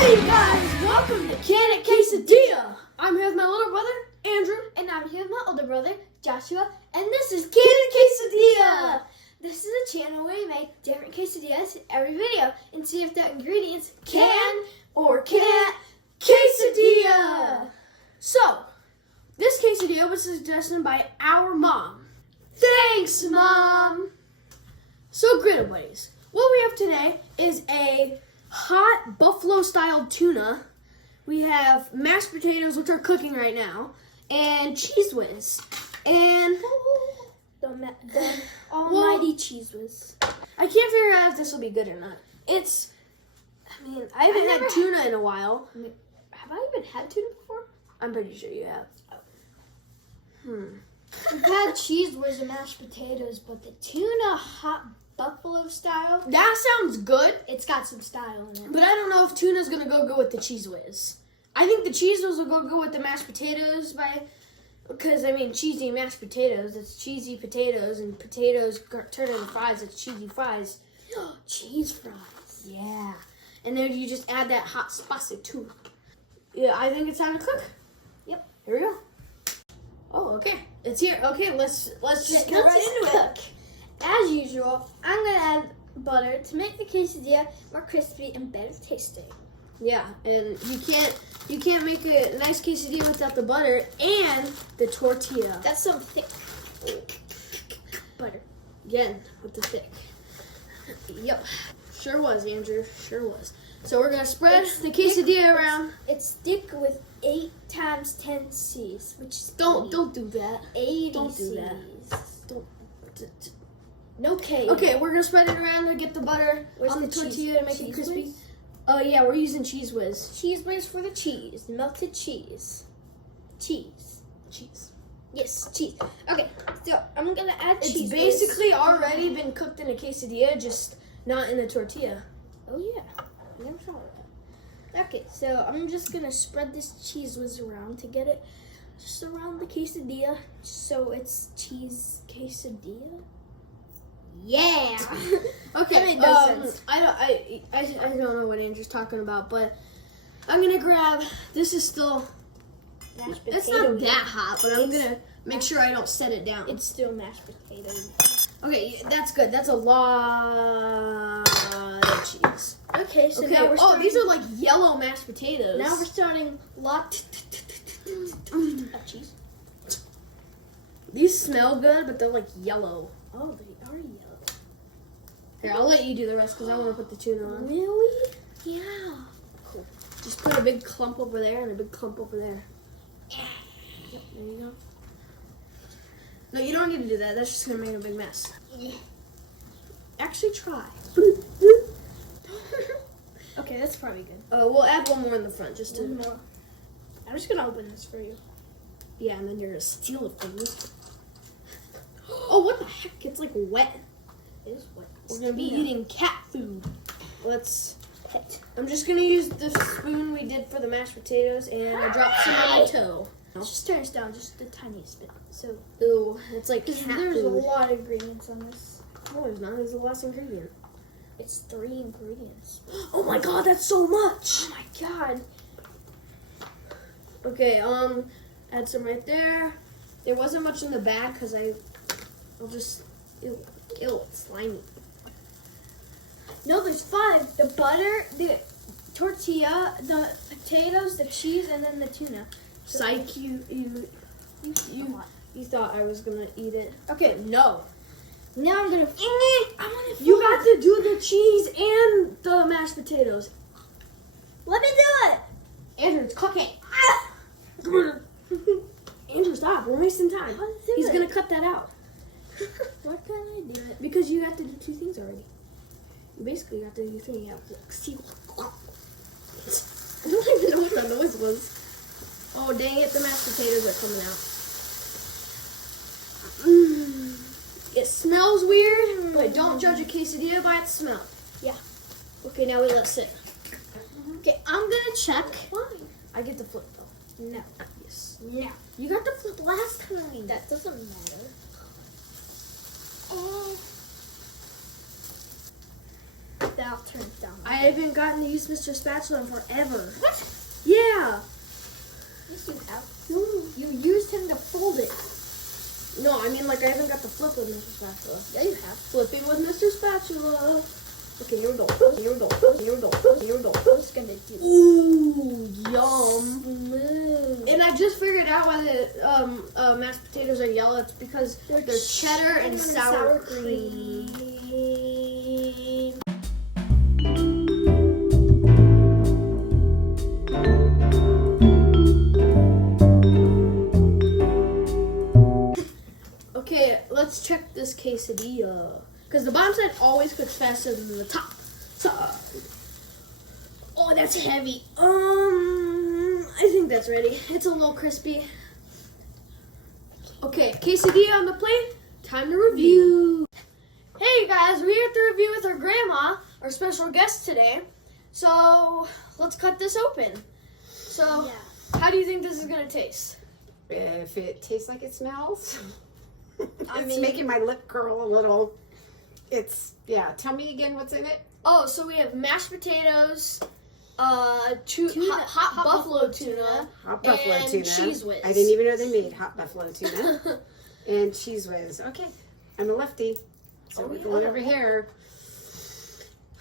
Hey guys, welcome to Can It Quesadilla. I'm here with my little brother, Andrew. And I'm here with my older brother, Joshua. And this is Can It Quesadilla. This is a channel where we make different quesadillas every video and see if the ingredients can or can't quesadilla. So, this quesadilla was suggested by our mom. Thanks, Mom. So, Griddle Buddies, what we have today is a hot buffalo-style tuna. We have mashed potatoes, which are cooking right now, and Cheez Whiz. And The almighty Cheez Whiz. I can't figure out if this will be good or not. I haven't had tuna in a while. Have I even had tuna before? I'm pretty sure you have. We've had Cheez Whiz and mashed potatoes, but the tuna hot buffalo style, That sounds good, it's got some style in it. but I don't know if tuna's gonna go good with the Cheez Whiz. I think the Cheez Whiz will go good with the mashed potatoes because cheesy mashed potatoes, it's cheesy potatoes, and potatoes turn into fries, it's cheesy fries. Cheese fries. Yeah. And then you just add that hot spicy tuna. Yeah, I think it's time to cook. Yep. Here we go. Oh, okay. It's here. Okay, let's just get right into it. As usual, I'm gonna add butter to make the quesadilla more crispy and better tasting. Yeah, and you can't make a nice quesadilla without the butter and the tortilla. That's some thick butter. Again, with the thick. Yep. Sure was, Andrew. Sure was. So we're gonna spread the quesadilla around. It's thick with 8 times 10 C's, which is Don't do that. 80 Don't do that. C's. Don't. No K. Okay, we're gonna spread it around to get the butter Where's on the the tortilla to make it Cheez crispy. Whiz? Oh yeah, we're using Cheez Whiz. Cheez Whiz for the cheese. Melted cheese. Cheese. Cheese. Yes, cheese. Okay, so I'm gonna add cheese. It's basically already been cooked in a quesadilla, just not in the tortilla. Oh yeah, I never thought of that. Okay, so I'm just gonna spread this Cheez Whiz around to get it just around the quesadilla, so it's cheese quesadilla. Yeah. Okay. That made no sense. I don't know what Andrew's talking about, but I'm gonna grab. This is still. Mashed It's potato. not that hot, but I'm gonna make sure I don't set it down. It's still mashed potato. Okay, that's good. That's a lot of cheese. Okay, so Okay. now we're starting. These are like yellow mashed potatoes. Now we're starting lot of cheese. These smell good, but they're like yellow. Oh, they are yellow. Here, I'll let you do the rest because I want to put the tuna on. Really? Yeah. Cool. Just put a big clump over there and a big clump over there. Yep, there you go. No, you don't need to do that. That's just going to make a big mess. Actually, try. Okay, that's probably good. We'll add one more in the front just to... One more. I'm just gonna open this for you. Yeah, and then you're going to steal it from me. Oh, what the heck? It's like wet. It is wet. We're going to be eating cat food. Pet. I'm just going to use the spoon we did for the mashed potatoes, and I dropped some on my toe. Let's just turn this down just the tiniest bit. So, Ooh, it's like cat there's a food. lot of ingredients on this. No, there's not. There's the last ingredient. It's 3 ingredients. Oh my god, that's so much! Oh my god. Okay, add some right there. There wasn't much in the bag because I'll just, ew, it's slimy. No, there's 5. The butter, the tortilla, the potatoes, the cheese, and then the tuna. Psych, you thought I was gonna eat it. Okay, no. Now I'm gonna. You got to do the cheese and the mashed potatoes. Let me do it. Andrew, it's cooking. Andrew, stop. We're wasting time. How to do He's it? gonna cut that out. Why can't I do it? Because you have to do 2 things already. Basically, you have to do 3. You have to see. I don't even know what that noise was. Oh, dang it. The mashed potatoes are coming out. It smells weird, but don't judge a quesadilla by its smell. Yeah. Okay, now we let it sit. Okay, I'm gonna check. Fine. I get to flip, though. No. Yes. No. You got to flip last time. That doesn't matter. Now, I'll turn it down. I haven't gotten to use Mr. Spatula in forever. What? Yeah. Yes, you have. You used him to fold it. No, I mean like I haven't got the flip with Mr. Spatula. Yeah, you have. Flipping with Mr. Spatula. Okay, here we go. Here we go. Here we go. Here we go. What's gonna do? Ooh, yum. Smooth. And I just figured out why the mashed potatoes are yellow. It's because they're cheddar and sour cream. Okay, let's check this quesadilla. Because the bottom side always cooks faster than the top side. Oh, that's heavy. I think that's ready. It's a little crispy. Okay, quesadilla on the plate. Time to review. Hey guys, we have to review with our grandma, our special guest today. So let's cut this open. So, how do you think this is gonna taste? If it tastes like it smells, I it's mean- making my lip curl a little. It's, yeah, tell me again what's in it. Oh, so we have mashed potatoes, hot Hot buffalo tuna, Hot buffalo and tuna. Cheez Whiz. I didn't even know they made hot buffalo tuna. And Cheez Whiz. Okay, I'm a lefty, so we're going over here.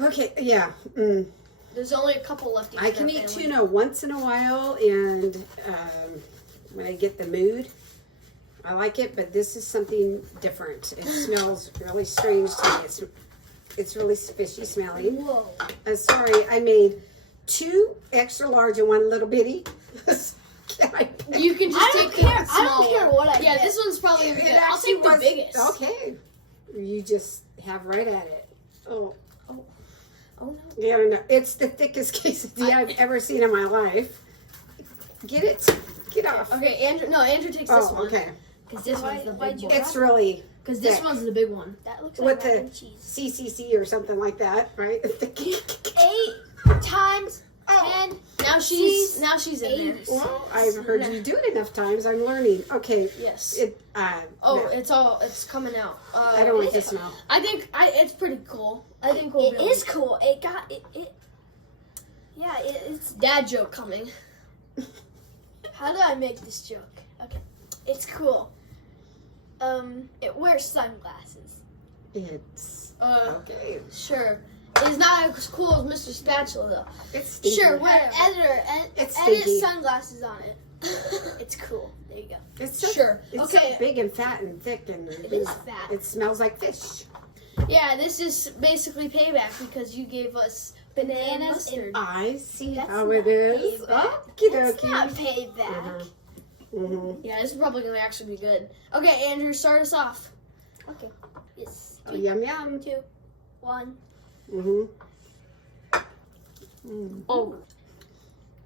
Okay, yeah. There's only a couple left. I can eat tuna once in a while, and when I get the mood, I like it, but this is something different. It smells really strange to me. It's really fishy smelling. Whoa. Sorry, I made 2 extra large and 1 little bitty. Can I pick? You can just I don't take care. the I don't small care one. what I Yeah, get. this one's probably gonna be It good. I'll actually take the was- biggest. Okay. You just have right at it. Oh. Oh no. Yeah, I don't know. It's the thickest quesadilla I've ever seen in my life. Get it. Get off. Okay, Andrew. No, Andrew takes this Oh, one. okay. Because this one's the why'd big you one. It's really Because this thick. one's the big one. That looks With like mac the and cheese. CCC or something like that, right? 8 times 10. Now she's in there. Well, I've heard you do it enough times. I'm learning. Okay. Yes. No. It's coming out. I don't like the smell. I think it's pretty cool. I think we'll It be able is to- cool. It got it. Yeah, it's. Dad joke coming. How do I make this joke? Okay, it's cool. It wears sunglasses. It's Okay, okay. sure. It's not as cool as Mr. Spatula though. It's stinky. Sure, Wear whatever. It's edit stinky. sunglasses on it. It's cool. There you go. It's so, Sure. It's Okay. so big and fat and thick and It is fat. It smells like fish. Yeah, this is basically payback because you gave us banana Bananas mustard. I see That's how it not is. payback. Okie It's not dokie. payback. Mm-hmm. Yeah, this is probably gonna actually be good. Okay, Andrew, start us off. Okay. Yes. Oh, yum yum. 2, 1. Mm-hmm. Mm. Oh,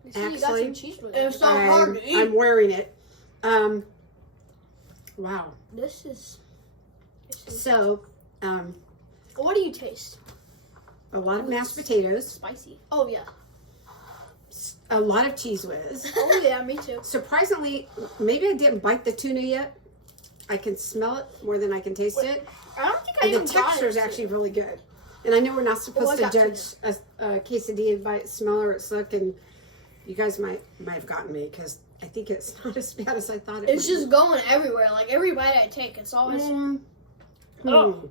You see, you got Actually, some cheese with it's it. so hard to eat. I'm wearing it. Wow. This is. So, What do you taste? a lot of mashed potatoes, Spicy. Oh yeah. a lot of Cheez Whiz. Oh yeah, me too. Surprisingly, maybe I didn't bite the tuna yet. I can smell it more than I can taste it. I don't think I And even the got texture is it. actually really good. And I know we're not supposed I to got judge a quesadilla by its smell or its look, and you guys might have gotten me because I think it's not as bad as I thought it It's would just going everywhere. Like every bite I take, it's always be. Oh.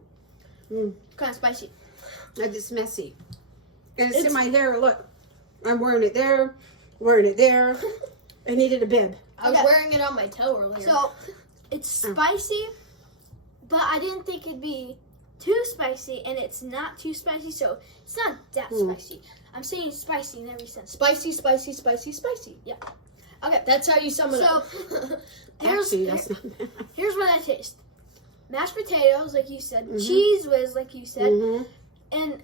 Mm. kind of spicy. And it's messy. And it's in It's- my hair. Look, I'm wearing it there, wearing it there. I needed a bib. I was Okay. wearing it on my toe earlier. So, it's spicy, but I didn't think it'd be too spicy, and it's not too spicy, so it's not that spicy. I'm saying spicy in every sense. spicy, spicy, spicy, spicy. Yeah. Okay. That's how you sum it So, up. Actually, that's not bad. Here's what I taste: mashed potatoes, like you said, Mhm. Cheez Whiz, like you said, Mhm. and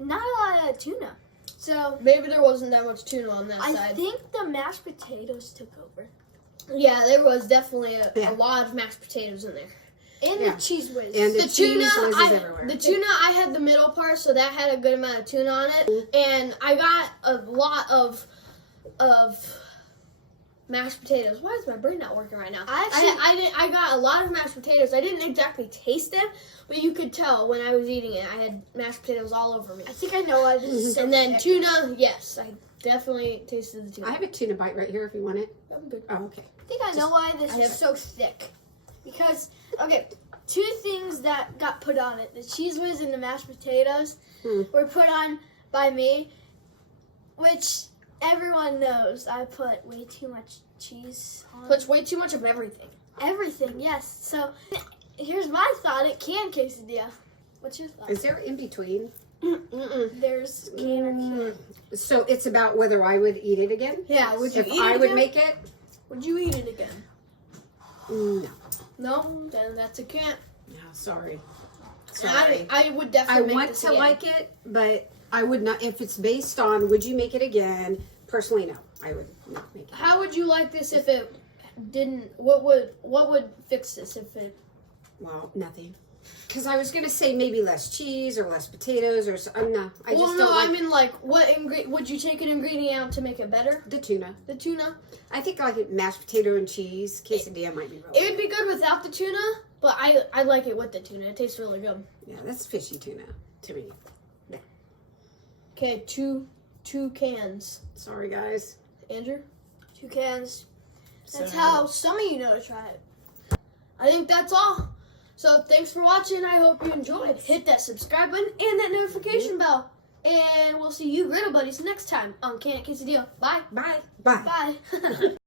not a lot of tuna. So Maybe there wasn't that much tuna on that I side. think the mashed potatoes took over, Yeah, there was definitely a Yeah. lot of mashed potatoes in there. and Yeah. the Cheez Whiz. And The Cheez tuna, Whiz is everywhere. the tuna, I had the middle part, so that had a good amount of tuna on it, and I got a lot of mashed potatoes. Why is my brain not working right now? I got a lot of mashed potatoes. I didn't exactly taste them, but you could tell when I was eating it. I had mashed potatoes all over me. I think I know why this is so And then thick. tuna, yes, I definitely tasted the tuna. I have a tuna bite right here if you want it. I'm good. Oh, okay. I think I know why this is so thick. Because, okay, 2 things that got put on it. The Cheez Whiz and the mashed potatoes were put on by me, which everyone knows I put way too much cheese on. Puts way too much of everything. Everything, yes. So, here's my thought at canned quesadilla. What's your thought? Is there in between? There's can or can. So it's about whether I would eat it again? Yeah, would you If eat I it would again? make it? Would you eat it again? No. No? Then that's a can't. No, sorry. And Sorry. I would I definitely make want this to again. like it, but I would not. If it's based on would you make it again? Personally, no. I would not make it. How would you like this if it didn't? What would fix this if it? Well, nothing. Because I was gonna say maybe less cheese or less potatoes or no. I just Well, don't no, like I mean like what would you take an ingredient out to make it better? the tuna. The tuna. I think like a mashed potato and cheese quesadilla might be really It would be good without the tuna, but I like it with the tuna. It tastes really good. Yeah, that's fishy tuna to me. Okay, two cans. Sorry, guys. Andrew. 2 cans. That's So- how some of you know to try it. I think that's all. So thanks for watching. I hope you enjoyed. Hit that subscribe button and that notification bell. And we'll see you Griddle Buddies next time on Can Quesadilla. Bye. Bye. Bye. Bye.